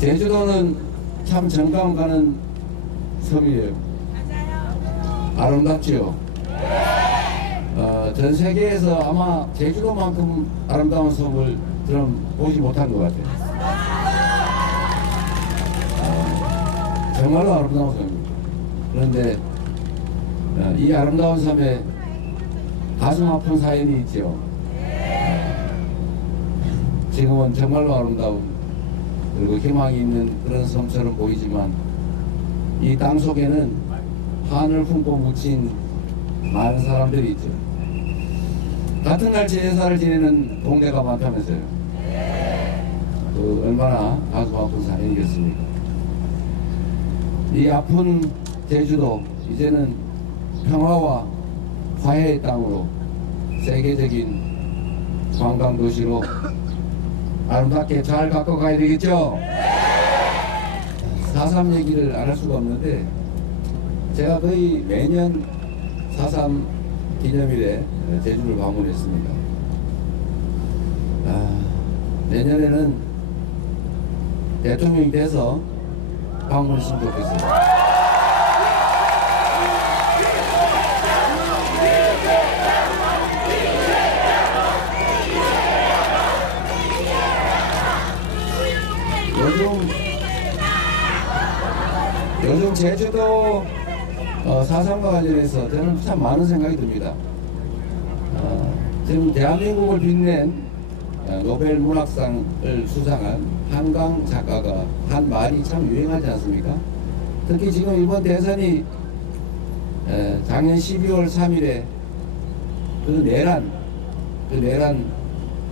제주도는 참 정감 가는 섬이에요. 아름답지요. 어, 전 세계에서 아마 제주도만큼 아름다운 섬을 저는 보지 못한 것 같아요. 어, 정말로 아름다운 섬입니다. 그런데 어, 이 아름다운 섬에 가슴 아픈 사연이 있죠. 지금은 정말로 아름다운 그리고 희망이 있는 그런 섬처럼 보이지만 이 땅 속에는 한을 품고 묻힌 많은 사람들이 있죠. 같은 날 제사를 지내는 동네가 많다면서요. 그 얼마나 가슴 아픈 사연이겠습니까? 이 아픈 제주도 이제는 평화와 화해의 땅으로 세계적인 관광 도시로 아름답게 잘 갖고 가야 되겠죠? 4.3 얘기를 안 할 수가 없는데 제가 거의 매년 4.3 기념일에 제주를 방문했습니다. 아, 내년에는 대통령이 돼서 방문했으면 좋겠습니다. 요즘 제주도 어, 사상과 관련해서 저는 참 많은 생각이 듭니다. 어, 지금 대한민국을 빛낸 어, 노벨 문학상을 수상한 한강 작가가 한 말이 참 유행하지 않습니까? 특히 지금 이번 대선이 에, 작년 12월 3일에 그 내란, 그 내란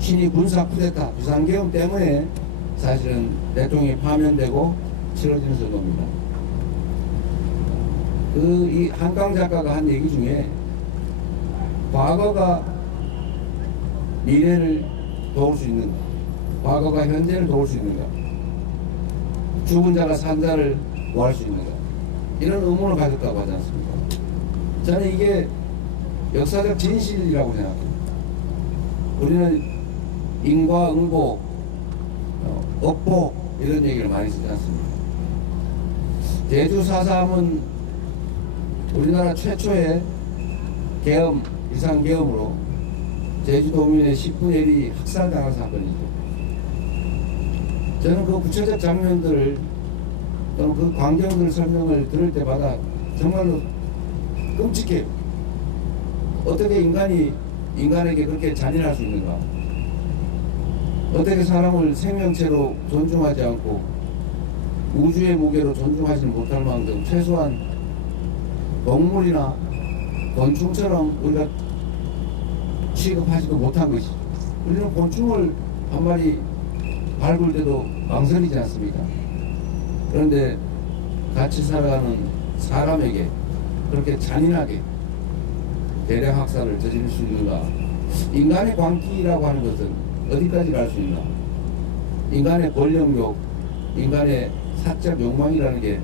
신이 군사 쿠데타 비상계엄 때문에 사실은 대통령이 파면되고 치러지는 선거입니다. 그 이 한강 작가가 한 얘기 중에 과거가 미래를 도울 수 있는가? 과거가 현재를 도울 수 있는가? 죽은 자가 산 자를 구할 수 있는가? 이런 의문을 가졌다고 하지 않습니까? 저는 이게 역사적 진실이라고 생각합니다. 우리는 인과 응보, 어, 업보 이런 얘기를 많이 쓰지 않습니까? 4.3은 우리나라 최초의 계엄, 비상계엄으로 제주도민의 10분의 1이 학살당한 사건이죠. 저는 그 구체적 장면들을 또는 그 광경들 설명을 들을 때마다 정말로 끔찍해요. 어떻게 인간이 인간에게 그렇게 잔인할 수 있는가? 어떻게 사람을 생명체로 존중하지 않고 우주의 무게로 존중하지 못할 만큼 최소한 동물이나 곤충처럼 우리가 취급하지도 못한 것이 우리는 곤충을 한 마리 밟을 때도 망설이지 않습니까? 그런데 같이 살아가는 사람에게 그렇게 잔인하게 대량 학살을 저지를 수 있는가? 인간의 광기라고 하는 것은 어디까지 갈 수 있나? 인간의 권력욕, 인간의 사적 욕망이라는 게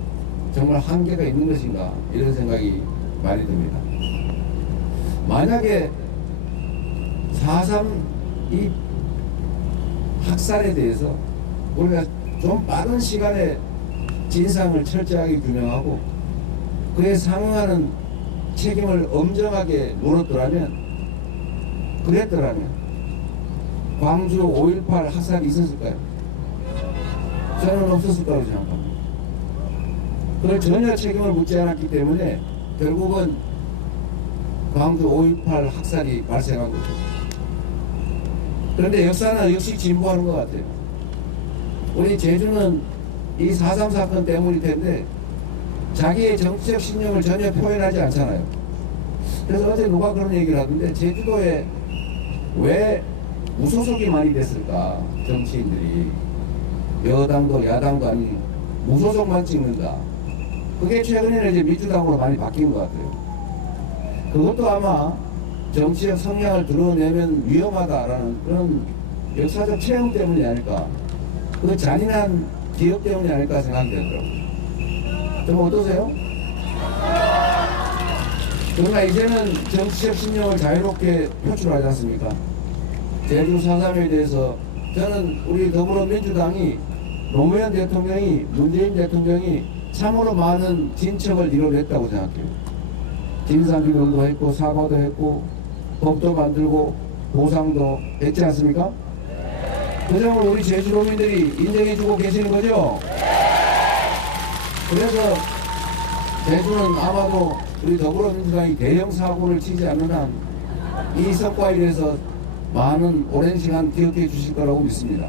정말 한계가 있는 것인가? 이런 생각이 많이 듭니다. 만약에 4.3이 학살에 대해서 우리가 좀 빠른 시간에 진상을 철저하게 규명하고 그에 상응하는 책임을 엄정하게 물었더라면 그랬더라면 광주 5.18 학살이 있었을까요? 저는 없었을 거라고 생각합니다. 그걸 전혀 책임을 묻지 않았기 때문에 결국은 광주 5.18 학살이 발생한 거죠. 그런데 역사는 역시 진보하는 것 같아요. 우리 제주는 이 4.3 사건 때문일 텐데 자기의 정치적 신념을 전혀 표현하지 않잖아요. 그래서 어제 누가 그런 얘기를 하던데 제주도에 왜 무소속이 많이 됐을까 정치인들이 여당도 야당도 아닌 무소속만 찍는다. 그게 최근에는 이제 민주당으로 많이 바뀐 것 같아요. 그것도 아마 정치적 성향을 드러내면 위험하다라는 그런 역사적 체험 때문이 아닐까. 그 잔인한 기억 때문이 아닐까 생각이 되더라고요. 좀 어떠세요? 그러나 이제는 정치적 신념을 자유롭게 표출하지 않습니까? 제주 4.3에 대해서 저는 우리 더불어민주당이 노무현 대통령이 문재인 대통령이 참으로 많은 진척을 이뤄냈다고 생각해요. 진상규명도 했고 사과도 했고 법도 만들고 보상도 했지 않습니까? 그 점을 우리 제주도민들이 인정해주고 계시는 거죠? 그래서 제주는 아마도 우리 더불어민주당이 대형 사고를 치지 않는 한 이 성과에 대해서 많은 오랜 시간 기억해 주실 거라고 믿습니다.